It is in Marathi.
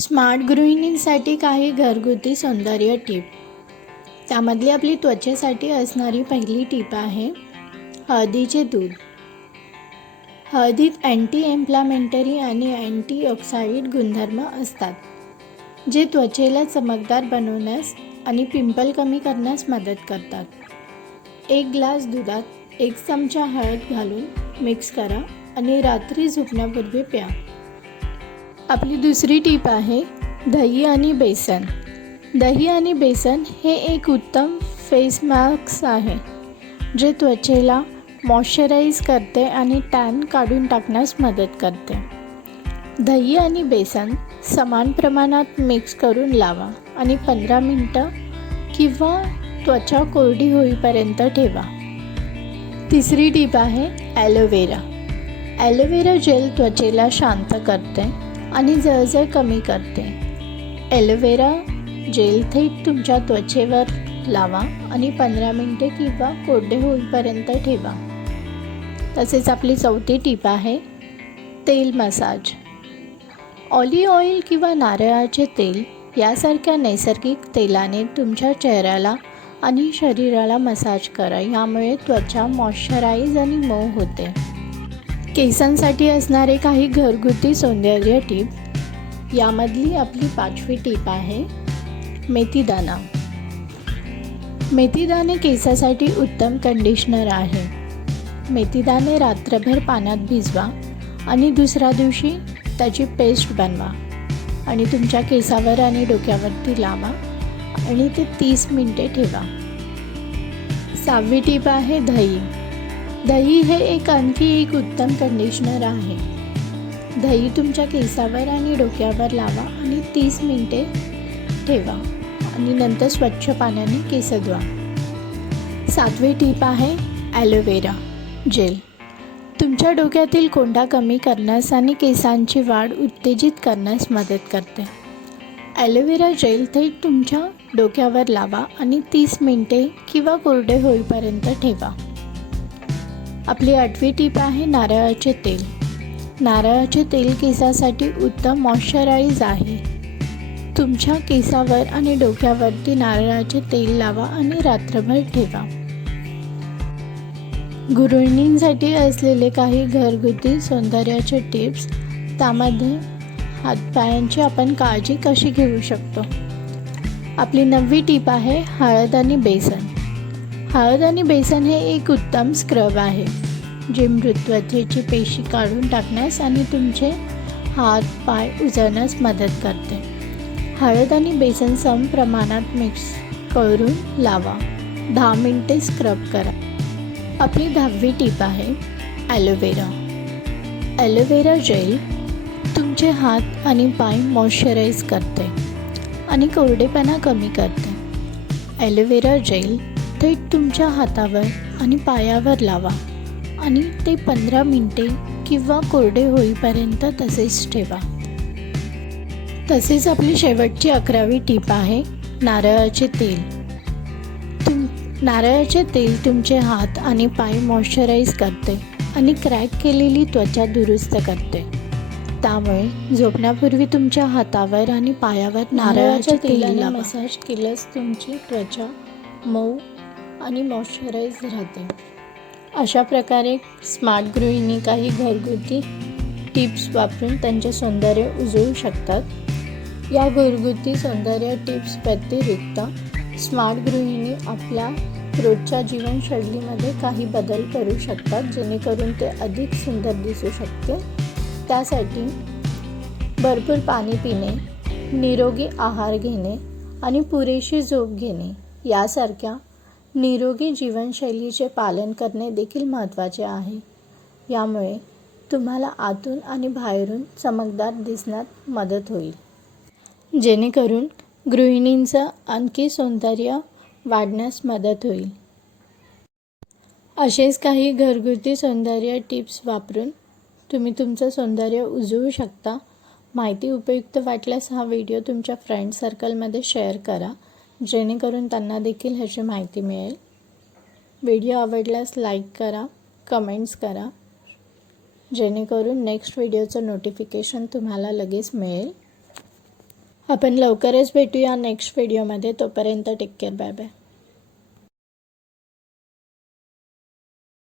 स्मार्ट गृहिणींसाठी काही घरगुती सौंदर्य टीप. त्यामधली आपली त्वचेसाठी असणारी पहिली टीप आहे हळदीचे दूध. हळदीत अँटी एम्प्लामेंटरी आणि अँटीऑक्साईड गुणधर्म असतात जे त्वचेला चमकदार बनवण्यास आणि पिंपल कमी करण्यास मदत करतात. एक ग्लास दुधात एक चमचा हळद घालून मिक्स करा आणि रात्री झोपण्यापूर्वी प्या. आपली दुसरी टीप आहे दही आणि बेसन. दही आणि बेसन हे एक उत्तम फेस मास्क आहे जे त्वचेला मॉइश्चराईज करते आणि टॅन काढून टाकण्यास मदत करते. दही आणि बेसन समान प्रमाणात मिक्स करून लावा आणि पंधरा मिनटं किंवा त्वचा कोरडी होईपर्यंत ठेवा. तिसरी टीप आहे ॲलोवेरा ॲलोवेरा जेल त्वचेला शांत करते आणि जळजळ कमी करते. ॲलोवेरा जेल थेट तुमच्या त्वचेवर लावा आणि पंधरा मिनटे किंवा कोरडे होईपर्यंत ठेवा. तसेच आपली चौथी टीप आहे तेल मसाज. ऑलिव्ह ऑइल किंवा नारळाचे तेल यासारख्या नैसर्गिक तेलाने तुमच्या चेहऱ्याला आणि शरीराला मसाज करा. यामुळे त्वचा मॉइश्चराईज आणि मऊ होते. केसांसाठी असणारे काही घरगुती सौंदर्य टीप. यामधली आपली पाचवी टीप आहे मेथीदाणा. मेथीदाणे केसासाठी उत्तम कंडिशनर आहे. मेथीदाणे रात्रभर पाण्यात भिजवा आणि दुसऱ्या दिवशी त्याची पेस्ट बनवा आणि तुमच्या केसावर आणि डोक्यावरती लावा आणि ते तीस मिनटे ठेवा. सहावी टीप आहे दही. दही हे एक आणखी एक उत्तम कंडिशनर आहे. दही तुमच्या केसावर आणि डोक्यावर लावा आणि तीस मिनटे ठेवा आणि नंतर स्वच्छ पाण्याने केस धुवा. सातवी टीप आहे ॲलोवेरा जेल तुमच्या डोक्यातील कोंडा कमी करण्यास आणि केसांची वाढ उत्तेजित करण्यास मदत करते. ॲलोवेरा जेल थेट तुमच्या डोक्यावर लावा आणि तीस मिनटे किंवा कोरडे होईपर्यंत ठेवा. आपली आठवी टीप आहे नारळाचे तेल. नारळाचे तेल केसासाठी उत्तम मॉइश्चराईज आहे. तुमच्या केसावर आणि डोक्यावरती नारळाचे तेल लावा आणि रात्रभर ठेवा. गृहिणींसाठी असलेले काही घरगुती सौंदर्याचे टिप्स त्यामध्ये हातपायांची आपण काळजी कशी घेऊ शकतो? आपली नववी टीप आहे हळद आणि बेसन. हळद आणि बेसन हे एक उत्तम स्क्रब आहे जे मृत्वत्वेची पेशी काढून टाकण्यास आणि तुमचे हात पाय उजळण्यास मदत करते. हळद आणि बेसन सम प्रमाणात मिक्स करून लावा. दहा मिनटे स्क्रब करा. आपली दहावी टीप आहे ॲलोवेरा. ॲलोवेरा जेल तुमचे हात आणि पाय मॉइश्चराईज करते आणि कोरडेपणा कमी करते. ॲलोवेरा जेल थेट तुमच्या हातावर आणि पायावर लावा आणि ते पंधरा मिनटे किंवा कोरडे होईपर्यंत तसेच ठेवा. तसेच आपली शेवटची अकरावी टीप आहे नारळाचे तेल. तुम नारळाचे तेल तुमचे हात आणि पाय मॉइश्चराईज करते आणि क्रॅक केलेली त्वचा दुरुस्त करते. त्यामुळे झोपण्यापूर्वी तुमच्या हातावर आणि पायावर नारळाच्या तेलाने मसाज केल्यास तुमची त्वचा मऊ आणि मॉइश्चराईज राहते. अशा प्रकारे स्मार्ट गृहिणी काही घरगुती टिप्स वापरून त्यांचे सौंदर्य उजळू शकतात. या घरगुती सौंदर्य टिप्स व्यतिरिक्त स्मार्ट गृहिणी आपल्या रोजच्या जीवनशैलीमध्ये काही बदल करू शकतात जेणेकरून ते अधिक सुंदर दिसू शकते त्यासाठी भरपूर पाणी पिणे निरोगी आहार घेणे आणि पुरेशी झोप घेणे यासारख्या निरोगी जीवनशैलीचे पालन करणे देखील महत्त्वाचे आहे. यामुळे तुम्हाला आतून आणि बाहेरून चमकदार दिसण्यात मदत होईल. जेणेकरून गृहिणींचं आणखी सौंदर्य वाढण्यास मदत होईल. असेच काही घरगुती सौंदर्य टिप्स वापरून तुम्ही तुमचं सौंदर्य उजळू शकता. माहिती उपयुक्त वाटल्यास हा व्हिडिओ तुमच्या फ्रेंड सर्कलमध्ये शेअर करा. जेणेकरून त्यांना देखील ह्याची माहिती मिळेल. व्हिडिओ आवडल्यास लाईक करा कमेंट्स करा. जेणेकरून नेक्स्ट व्हिडिओचं नोटिफिकेशन तुम्हाला लगेच मिळेल. आपण लवकरच भेटूया नेक्स्ट व्हिडिओमध्ये. तोपर्यंत टेक केअर. Bye bye.